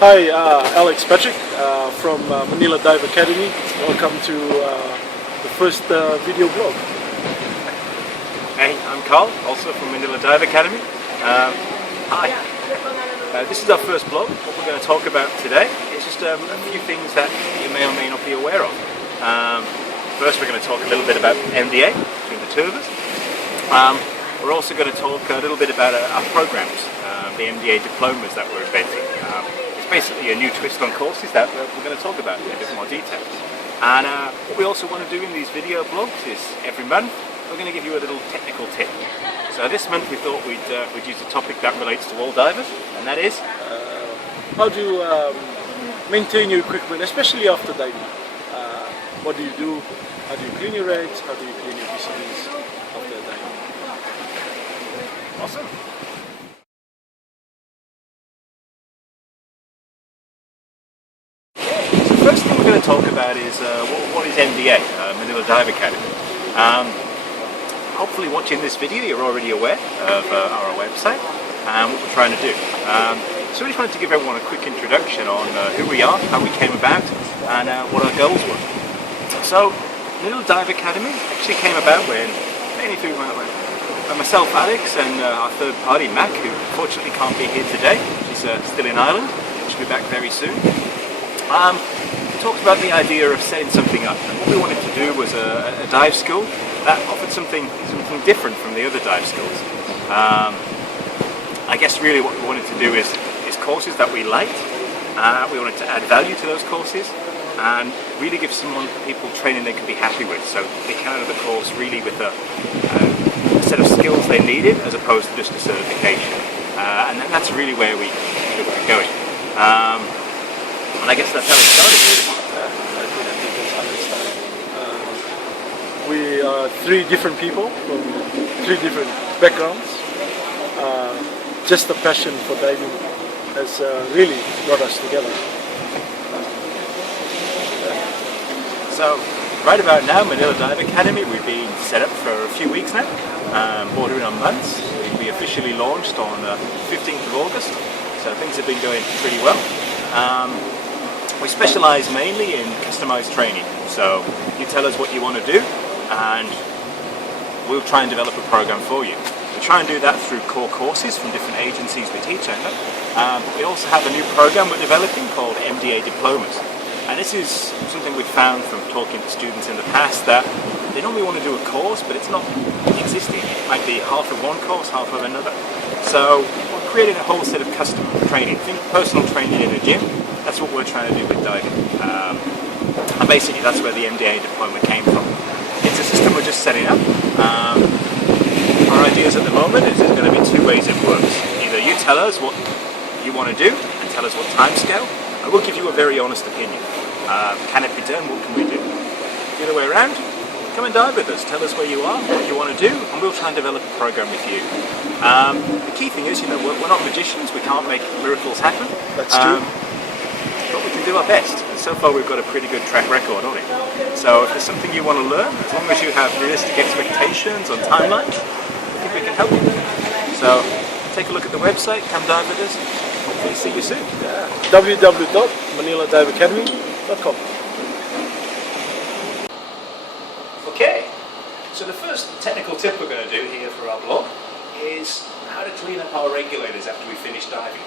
Hi, Alex Patrick from Manila Dive Academy. Welcome to the first video blog. Hey, I'm Carl, also from Manila Dive Academy. Hi. This is our first blog. What we're going to talk about today is just a few things that you may or may not be aware of. First, we're going to talk a little bit about MDA, between the two of us. We're also going to talk a little bit about our programs, the MDA Diplomas that we're inventing. Basically a new twist on courses that we're going to talk about in a bit more detail. And what we also want to do in these video blogs is every month we're going to give you a little technical tip. So this month we thought we'd use a topic that relates to all divers, and that is how do you maintain your equipment, especially after diving. What do you do? How do you clean your rigs? How do you clean your PCBs after diving? awesome. First thing we're going to talk about is what is MDA, Manila Dive Academy. Hopefully watching this video you're already aware of our website and what we're trying to do. So we just wanted to give everyone a quick introduction on who we are, how we came about, and what our goals were. So Manila Dive Academy actually came about mainly through myself, Alex, and our third party, Mac, who unfortunately can't be here today. She's still in Ireland. She'll be back very soon. We talked about the idea of setting something up, and what we wanted to do was a dive school that offered something different from the other dive schools. I guess really what we wanted to do is courses that we liked. We wanted to add value to those courses and really give people training they could be happy with. So they came out of the course really with a set of skills they needed as opposed to just a certification. And that's really where we're going. And I guess that's how it started, really. We are three different people from three different backgrounds. Just the passion for diving has really brought us together. So, right about now, Manila Dive Academy, we've been set up for a few weeks now, bordering on months. We officially launched on 15th of August, so things have been going pretty well. We specialise mainly in customised training, so you tell us what you want to do and we'll try and develop a program for you. We try and do that through core courses from different agencies we teach under, but we also have a new program we're developing called MDA Diplomas. And this is something we've found from talking to students in the past, that they normally want to do a course but it's not existing. It might be half of one course, half of another. So we're creating a whole set of custom training. Think personal training in a gym. That's what we're trying to do with diving. And basically that's where the MDA Diploma came from. It's a system we're just setting up. Our ideas at the moment is there's going to be two ways it works. Either you tell us what you want to do and tell us what time scale, and we'll give you a very honest opinion. Can it be done? What can we do? The other way around, come and dive with us. Tell us where you are, what you want to do, and we'll try and develop a program with you. The key thing is, we're not magicians. We can't make miracles happen. That's true. But we can do our best. And so far we've got a pretty good track record on it. So if there's something you want to learn, as long as you have realistic expectations on timelines, I think we can help you. So take a look at the website, come dive with us. Hopefully see you soon. Yeah. www.maniladiveacademy.com. Okay, so the first technical tip we're going to do here for our blog is how to clean up our regulators after we finish diving.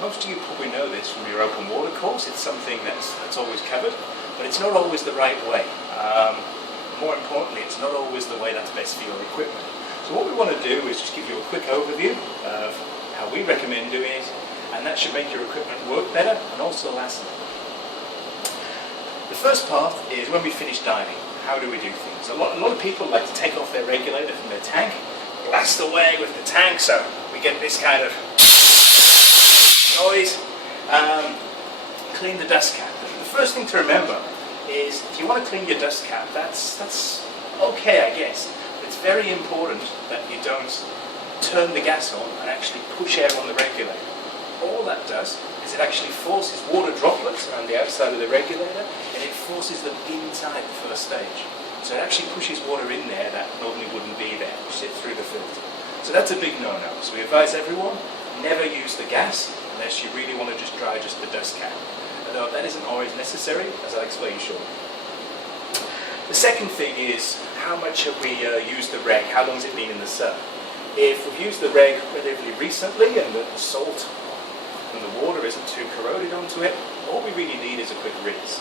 Most of you probably know this from your open water course. It's something that's always covered, but it's not always the right way. More importantly, it's not always the way that's best for your equipment. So what we want to do is just give you a quick overview of how we recommend doing it, and that should make your equipment work better and also last longer. The first part is when we finish diving, how do we do things? A lot of people like to take off their regulator from their tank, blast away with the tank, so we get this kind of noise. Clean the dust cap. The first thing to remember is if you want to clean your dust cap, that's okay, I guess. But it's very important that you don't turn the gas on and actually push air on the regulator. All that does is it actually forces water droplets around the outside of the regulator, and it forces them inside the first stage. So it actually pushes water in there that normally wouldn't be there, pushes it through the filter. So that's a big no-no. So we advise everyone, never use the gas unless you really want to just dry just the dust cap. Although that isn't always necessary, as I'll explain shortly. The second thing is, how much have we used the reg? How long has it been in the sun? If we've used the reg relatively recently and the salt and the water isn't too corroded onto it, all we really need is a quick rinse.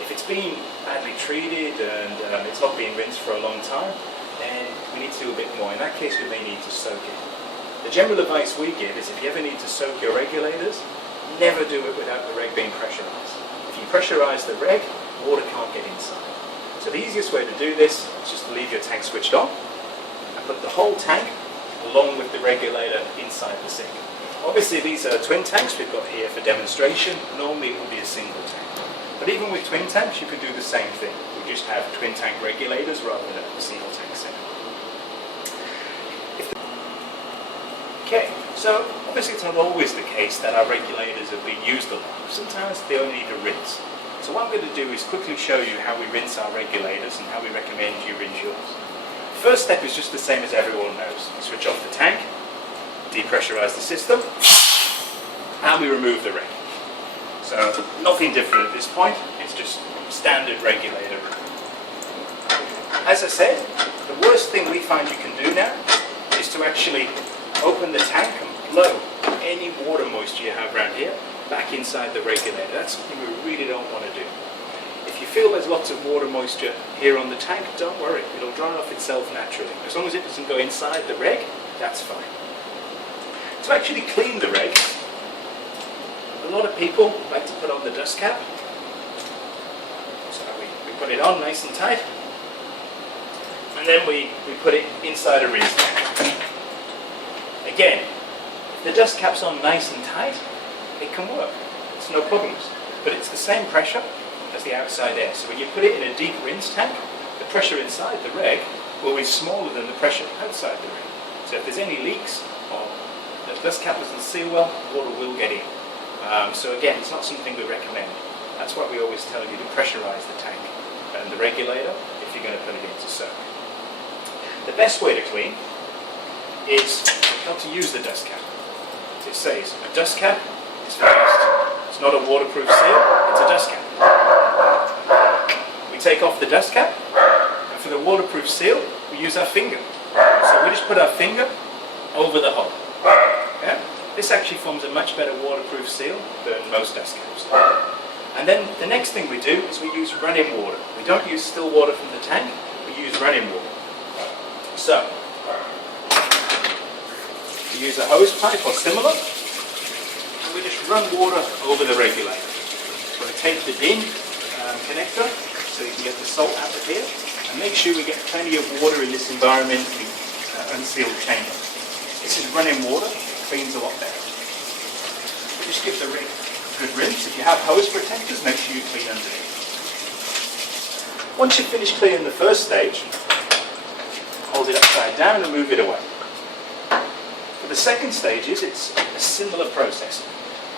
If it's been badly treated and it's not been rinsed for a long time, then we need to do a bit more. In that case, we may need to soak it. The general advice we give is if you ever need to soak your regulators, never do it without the reg being pressurized. If you pressurize the reg, water can't get inside. So the easiest way to do this is just to leave your tank switched on and put the whole tank along with the regulator inside the sink. Obviously these are twin tanks we've got here for demonstration. Normally it would be a single tank. But even with twin tanks you could do the same thing. We just have twin tank regulators rather than a single tank setup. Okay, so obviously it's not always the case that our regulators have been used a lot. Sometimes they only need a rinse. So what I'm going to do is quickly show you how we rinse our regulators and how we recommend you rinse yours. First step is just the same as everyone knows. Switch off the tank, depressurize the system, and we remove the reg. So nothing different at this point, it's just standard regulator. As I said, the worst thing we find you can do now is to actually open the tank and blow any water moisture you have around here back inside the regulator. That's something we really don't want to do. If you feel there's lots of water moisture here on the tank, don't worry, it'll dry off itself naturally. As long as it doesn't go inside the reg, that's fine. To actually clean the reg, a lot of people like to put on the dust cap. So we put it on nice and tight, and then we put it inside a rinse tank. Again, if the dust cap's on nice and tight, it can work. It's no problems. But it's the same pressure as the outside air. So when you put it in a deep rinse tank, the pressure inside the reg will be smaller than the pressure outside the reg. So if there's any leaks or the dust cap doesn't seal well, water will get in. So again, it's not something we recommend. That's why we always tell you to pressurize the tank and the regulator if you're going to put it into soak. The best way to clean is not to use the dust cap. It says a dust cap is for dust. It's not a waterproof seal, it's a dust cap. We take off the dust cap, and for the waterproof seal, we use our finger. So we just put our finger over the hole. Yeah? This actually forms a much better waterproof seal than most dust caps. And then the next thing we do is we use running water. We don't use still water from the tank, we use running water. So, we use a hose pipe or similar, and we just run water over the regulator. So we take the DIN connector so you can get the salt out of here, and make sure we get plenty of water in this environmentally unsealed chamber. This is running water, cleans a lot better. Just give the rig a good rinse. If you have hose protectors, make sure you clean underneath. Once you've finished cleaning the first stage, hold it upside down and move it away. For the second stages, it's a similar process.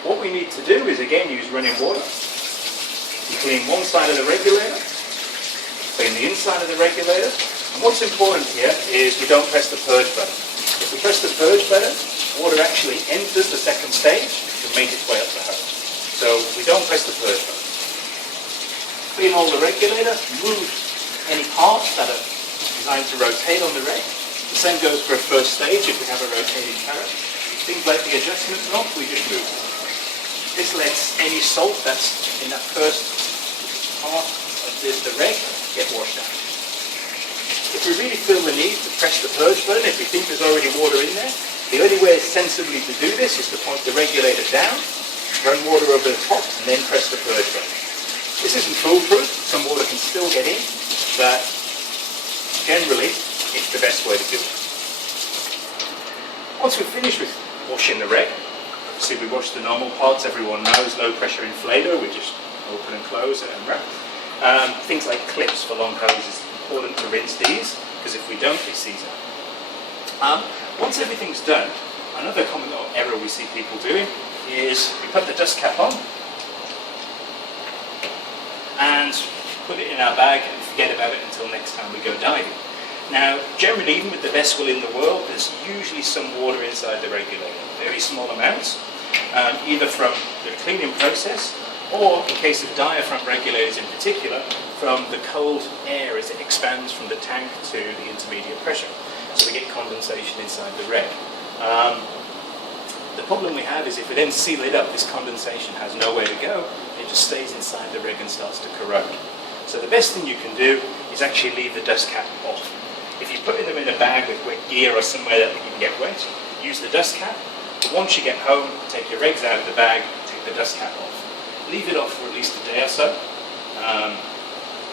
What we need to do is again use running water. You clean one side of the regulator, clean the inside of the regulator, and what's important here is we don't press the purge button. If we press the purge button, water actually enters the second stage to make its way up the hose. So we don't press the purge button. Clean all the regulator, move any parts that are designed to rotate on the reg. The same goes for a first stage if we have a rotating turret. Things like the adjustment knob, we just move. This lets any salt that's in that first part of the reg get washed out. If we really feel the need to press the purge button, if we think there's already water in there, the only way sensibly to do this is to point the regulator down, run water over the top, and then press the purge button. This isn't foolproof, some water can still get in, but generally it's the best way to do it. Once we've finished with washing the reg, obviously we wash the normal parts, everyone knows, low pressure inflator, we just open and close it and wrap. Things like clips for long hoses, it's important to rinse these, because if we don't, they seize up. Once everything's done, another common error we see people doing is we put the dust cap on and put it in our bag and forget about it until next time we go diving. Now, generally, even with the best will in the world, there's usually some water inside the regulator, very small amounts. either from the cleaning process or, in case of diaphragm regulators in particular, from the cold air as it expands from the tank to the intermediate pressure. So we get condensation inside the reg. The problem we have is if we then seal it up, this condensation has nowhere to go. It just stays inside the reg and starts to corrode. So the best thing you can do is actually leave the dust cap off. If you're putting them in a bag with wet gear or somewhere that you can get wet, use the dust cap. But once you get home, take your regs out of the bag, take the dust cap off. Leave it off for at least a day or so.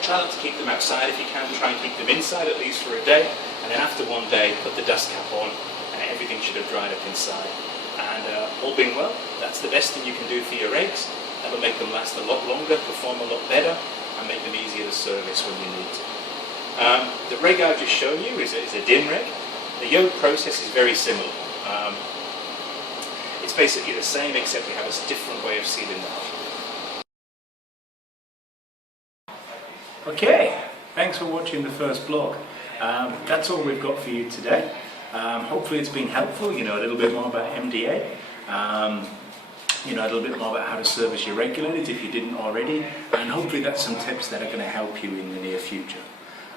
Try not to keep them outside if you can. Try and keep them inside at least for a day. And then after one day, put the dust cap on and everything should have dried up inside. And all being well, that's the best thing you can do for your regs. That'll make them last a lot longer, perform a lot better, and make them easier to service when you need to. The reg I've just shown you is a DIN reg. The yoke process is very similar. It's basically the same, except we have a different way of sealing them up. Okay, thanks for watching the first blog. That's all we've got for you today. Hopefully it's been helpful, you know a little bit more about MDA, you know a little bit more about how to service your regulators if you didn't already, and hopefully that's some tips that are going to help you in the near future.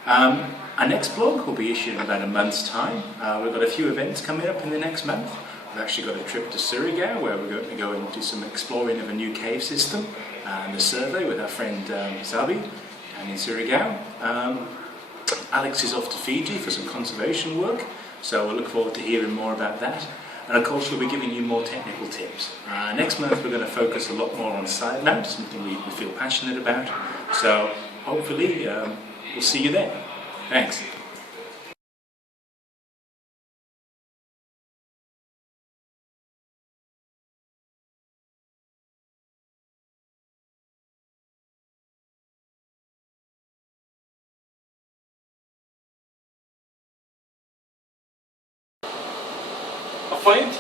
Our next blog will be issued in about a month's time. We've got a few events coming up in the next month. We've actually got a trip to Surigao where we're going to go and do some exploring of a new cave system and a survey with our friend Zabi and in Surigao. Alex is off to Fiji for some conservation work, so we'll look forward to hearing more about that. And of course we'll be giving you more technical tips. Next month we're going to focus a lot more on side mount, something we feel passionate about. So hopefully we'll see you then. Thanks. I find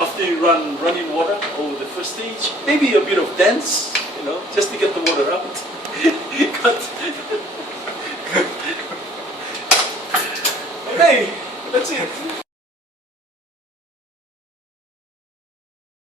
after you run running water over the first stage, maybe a bit of dance, you know, just to get the water out.